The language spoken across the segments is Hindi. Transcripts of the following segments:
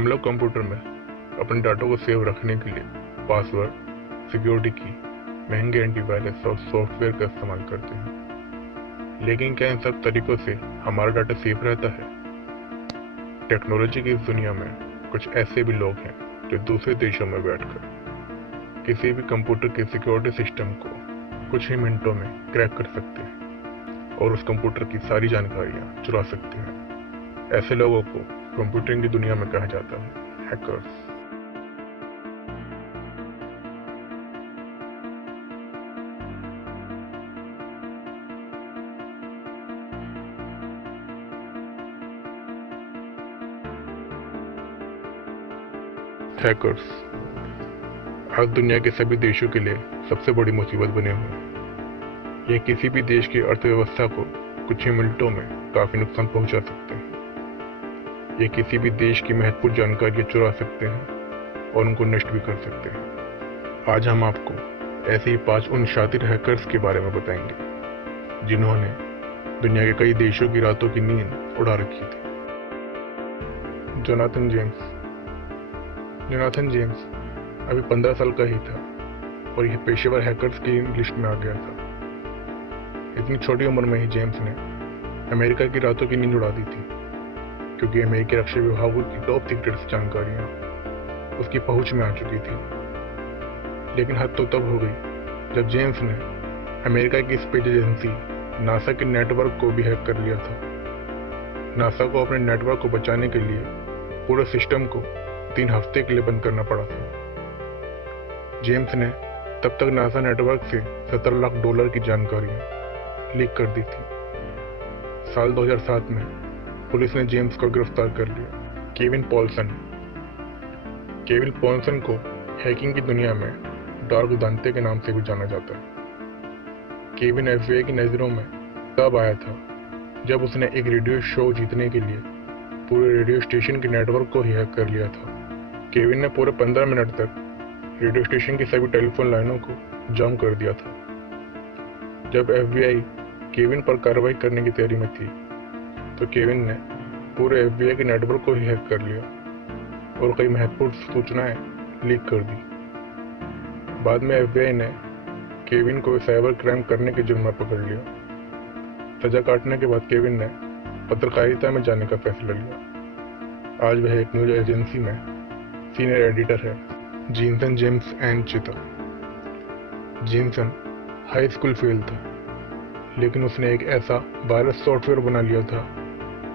हम लोग कंप्यूटर में अपने डाटा को सेव रखने के लिए पासवर्ड, सिक्योरिटी की, महंगे एंटीवायरस और सॉफ्टवेयर का इस्तेमाल करते हैं। लेकिन क्या इन सब तरीकों से हमारा डाटा सेफ रहता है? टेक्नोलॉजी की इस दुनिया में कुछ ऐसे भी लोग हैं जो दूसरे देशों में बैठकर किसी भी कंप्यूटर के सिक्योरिटी सिस्टम को कुछ ही मिनटों में क्रैक कर सकते हैं और उस कंप्यूटर की सारी जानकारियां चुरा सकते हैं। ऐसे लोगों को कंप्यूटिंग की दुनिया में कहा जाता है हैकर्स। हैकर्स आज दुनिया के सभी देशों के लिए सबसे बड़ी मुसीबत बने हुए हैं। ये किसी भी देश की अर्थव्यवस्था को कुछ ही मिनटों में काफी नुकसान पहुंचा सकते हैं। ये किसी भी देश की महत्वपूर्ण जानकारियां चुरा सकते हैं और उनको नष्ट भी कर सकते हैं। आज हम आपको ऐसे ही 5 उन शातिर हैकर्स के बारे में बताएंगे जिन्होंने दुनिया के कई देशों की रातों की नींद उड़ा रखी थी। जोनाथन जेम्स अभी 15 साल का ही था और यह पेशेवर हैकर्स की लिस्ट में आ गया था। इतनी छोटी उम्र में ही जेम्स ने अमेरिका की रातों की नींद उड़ा दी थी, क्योंकि अमेरिकी रक्षा विभाग की टॉप सीक्रेट जानकारियां उसकी पहुंच में आ चुकी थी। लेकिन हद तो तब हो गई जब जेम्स ने अमेरिका की स्पेस एजेंसी नासा के नेटवर्क को भी हैक कर लिया था। नासा को अपने नेटवर्क को बचाने के लिए पूरे सिस्टम को 3 हफ्ते के लिए बंद करना पड़ा था। जेम्स ने तब तक नासा नेटवर्क से $17 लाख की जानकारियां लीक कर दी थी। साल 2007 में पुलिस ने जेम्स को गिरफ्तार कर लिया। केविन पॉल्सन को हैकिंग की दुनिया में डार्क दांते के नाम से भी जाना जाता है। केविन एफबीआई की नजरों में तब आया था जब उसने एक रेडियो शो जीतने के लिए पूरे रेडियो स्टेशन के नेटवर्क को ही हैक कर लिया था। केविन ने पूरे 15 मिनट तक रेडियो स्टेशन की सभी टेलीफोन लाइनों को जाम कर दिया था। जब एफबीआई केविन पर कार्रवाई करने की तैयारी में थी, तो केविन ने पूरे एफबीआई के नेटवर्क को ही हैक कर लिया और कई महत्वपूर्ण सूचनाएं लीक कर दी। बाद में एफबीआई ने केविन को साइबर क्राइम करने के जुर्म में पकड़ लिया। सजा काटने के बाद केविन ने पत्रकारिता में जाने का फैसला लिया। आज वह एक न्यूज एजेंसी में सीनियर एडिटर है। जीनसन जेम्स एंड चिता। जीनसन हाई स्कूल फेल था, लेकिन उसने एक ऐसा वायरस सॉफ्टवेयर बना लिया था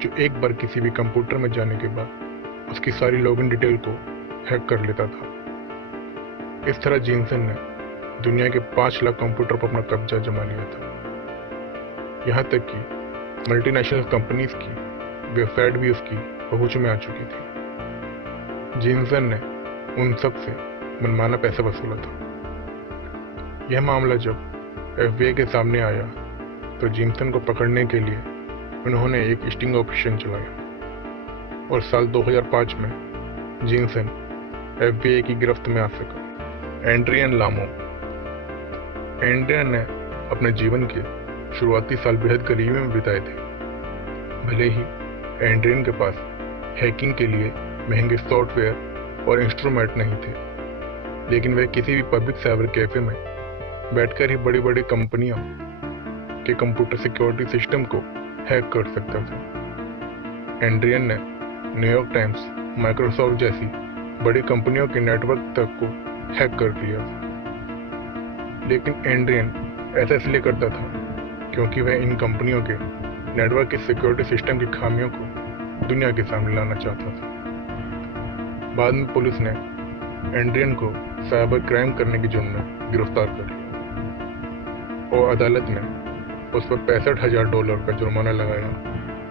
जो एक बार किसी भी कंप्यूटर में जाने के बाद उसकी सारी लॉगिन डिटेल को हैक कर लेता था। इस तरह जीनसन ने दुनिया के 5 लाख कंप्यूटर पर अपना कब्जा जमा लिया था। यहाँ तक कि मल्टीनेशनल कंपनीज की वेबसाइट भी उसकी पहुंच में आ चुकी थी। जीनसन ने उन सब से मनमाना पैसा वसूला था। यह मामला जब एफबीआई के सामने आया, तो जीनसन को पकड़ने के लिए उन्होंने एक स्टिंग ऑपरेशन चलाया और साल 2005 में जीनसन एफबीआई की गिरफ्त में आ सका। एड्रियन ने अपने जीवन के शुरुआती साल बेहद गरीबी में बिताए थे। भले ही एड्रियन के पास हैकिंग के लिए महंगे सॉफ्टवेयर और इंस्ट्रूमेंट नहीं थे, लेकिन वह किसी भी पब्लिक साइबर कैफे में बैठकर ही बड़ी बड़ी कंपनियों के कंप्यूटर सिक्योरिटी सिस्टम को हैक कर सकता था। एड्रियन ने न्यूयॉर्क टाइम्स, माइक्रोसॉफ्ट जैसी बड़ी कंपनियों के नेटवर्क तक को हैक कर लिया था। लेकिन एड्रियन ऐसा इसलिए करता था क्योंकि वह इन कंपनियों के नेटवर्क के सिक्योरिटी सिस्टम की खामियों को दुनिया के सामने लाना चाहता था। बाद में पुलिस ने एड्रियन को साइबर क्राइम करने के जुर्म में गिरफ्तार कर लिया और अदालत ने उस पर $65,000 का जुर्माना लगाया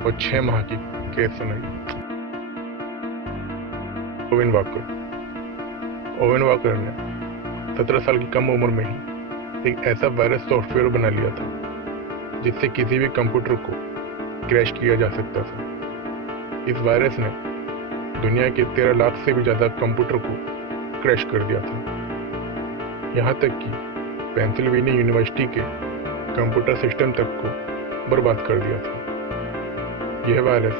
और 6 माह की कैद सुनाई। ओवेन वाकर ने 17 साल की कम उम्र में ही एक ऐसा वायरस सॉफ्टवेयर बना लिया था जिससे किसी भी कंप्यूटर को क्रैश किया जा सकता था। इस वायरस ने दुनिया के 13 लाख से भी ज्यादा कंप्यूटर को क्रैश कर दिया था। यहाँ तक कि पेंसिल्वेनिया यूनिवर्सिटी के कंप्यूटर सिस्टम तक को बर्बाद कर दिया था। यह वायरस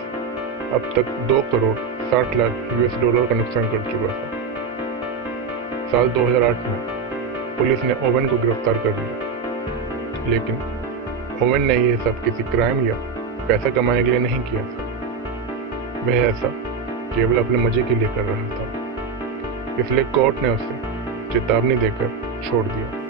अब तक 2 करोड़ 60 लाख यूएस डॉलर का नुकसान कर चुका था। साल 2008 में पुलिस ने ओवेन को गिरफ्तार कर लिया, लेकिन ओवेन ने यह सब किसी क्राइम या पैसा कमाने के लिए नहीं किया था। वह ऐसा केवल अपने मजे के लिए कर रहा था, इसलिए कोर्ट ने उसे चेतावनी देकर छोड़ दिया।